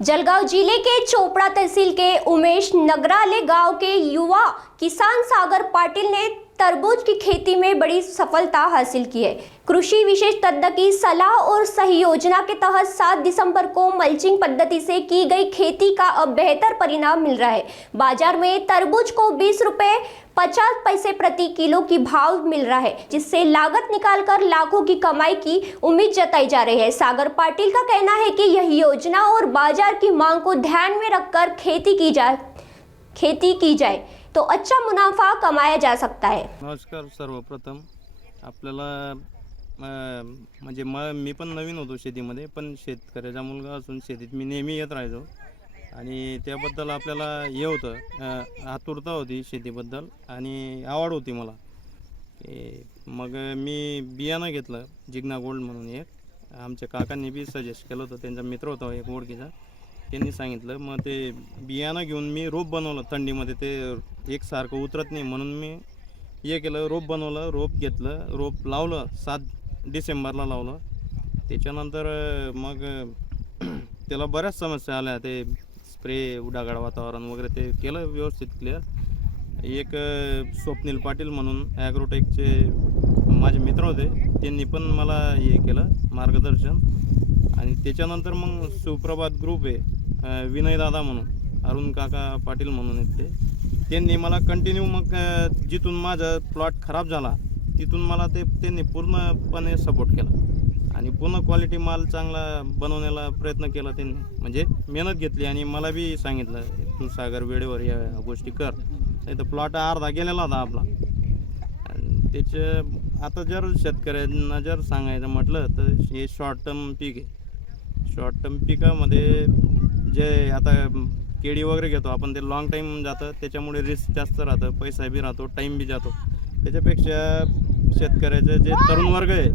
जलगांव जिले के चोपड़ा तहसील के उमेश नगराले गांव के युवा किसान सागर पाटिल ने तरबूज की खेती में बड़ी सफलता हासिल की है। कृषि विशेष तज्ञ की सलाह और सही योजना के तहत 7 दिसंबर को मल्चिंग पद्धति से की गई खेती का अब बेहतर परिणाम मिल रहा है। बाजार में तरबूज को 20 रुपए 50 पैसे प्रति किलो की भाव मिल रहा है, जिससे लागत निकालकर लाखों की कमाई की उम्मीद जताई जा रही है। सागर पाटिल का कहना है कि यह योजना और बाजार की मांग को ध्यान में रखकर खेती की जाए तो अच्छा मुनाफा कमाया जा सकता है। नमस्कार। सर्वप्रथम आपल्याला म्हणजे मी पण नवीन होतो शेतीमध्ये, पण शेतकऱ्याचा मुलगा असून शेतीत मी नेहमी येत राहायचो आणि त्याबद्दल आपल्याला हे होतं, आतुरता होती शेतीबद्दल आणि आवड होती मला। मग मी बियाणं घेतलं जिग्ना गोल्ड म्हणून एक, आमच्या काकांनी बी सजेस्ट केलं होतं, त्यांचा मित्र होता एक ओळखीचा, त्यांनी सांगितलं। मग ते बियाणं घेऊन मी रोप बनवलं। थंडीमध्ये ते एकसारखं उतरत नाही म्हणून मी हे केलं, रोप बनवलं, रोप घेतलं, रोप लावलं, 7 डिसेंबरला लावलं। त्याच्यानंतर मग त्याला बऱ्याच समस्या आल्या, ते स्प्रे ढगाळ वातावरण वगैरे ते केलं व्यवस्थित क्लिअर। एक स्वप्नील पाटील म्हणून ॲग्रोटेकचे माझे मित्र होते, त्यांनी पण मला हे केलं मार्गदर्शन। आणि त्याच्यानंतर मग सुप्रभात ग्रुप आहे, विनय दादा म्हणून, अरुण काका पाटील म्हणून आहेत, त्यांनी मला कंटिन्यू मग जिथून माझा प्लॉट खराब झाला तिथून मला त्यांनी पूर्णपणे सपोर्ट केला आणि पूर्ण क्वालिटी माल चांगला बनवण्याला प्रयत्न केला त्यांनी, म्हणजे मेहनत घेतली आणि मला बी सांगितलं तू सागर वेळेवर या गोष्टी कर, नाही तर प्लॉट अर्धा गेलेला होता आपला। त्याचं आता जर शेतकऱ्यांना जर सांगायचं म्हटलं तर हे शॉर्ट टर्म पीक आहे। शॉर्ट टर्म पिकामध्ये जे आता केळी वगैरे घेतो आपण, ते लॉंग टाईम जातं, त्याच्यामुळे रिस्क जास्त राहतं, पैसा बी राहतो, टाईम बी जातो। त्याच्यापेक्षा शेतकऱ्याचे जे तरुण वर्ग आहे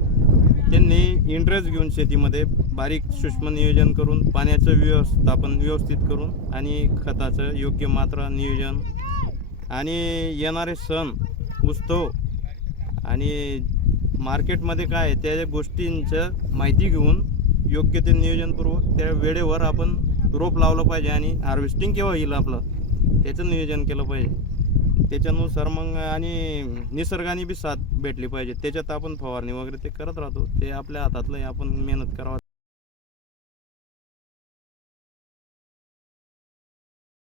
त्यांनी इंटरेस्ट घेऊन शेतीमध्ये बारीक सूक्ष्म नियोजन करून, पाण्याचं व्यवस्थापन व्यवस्थित करून आणि खताचं योग्य मात्रा नियोजन आणि येणारे सण उत्सव आणि मार्केटमध्ये काय त्या गोष्टींचं माहिती घेऊन योग्य ते नियोजनपूर्वक त्या वेळेवर आपण रोप लावलं पाहिजे आणि हार्वेस्टिंग केव्हा होईल आपलं त्याचं नियोजन केलं पाहिजे। त्याच्यानुसार मग आणि निसर्गाने बी साथ भेटली पाहिजे, त्याच्यात आपण फवारणी वगैरे ते करत राहतो, ते आपल्या हातातलं आहे, आपण मेहनत करावं।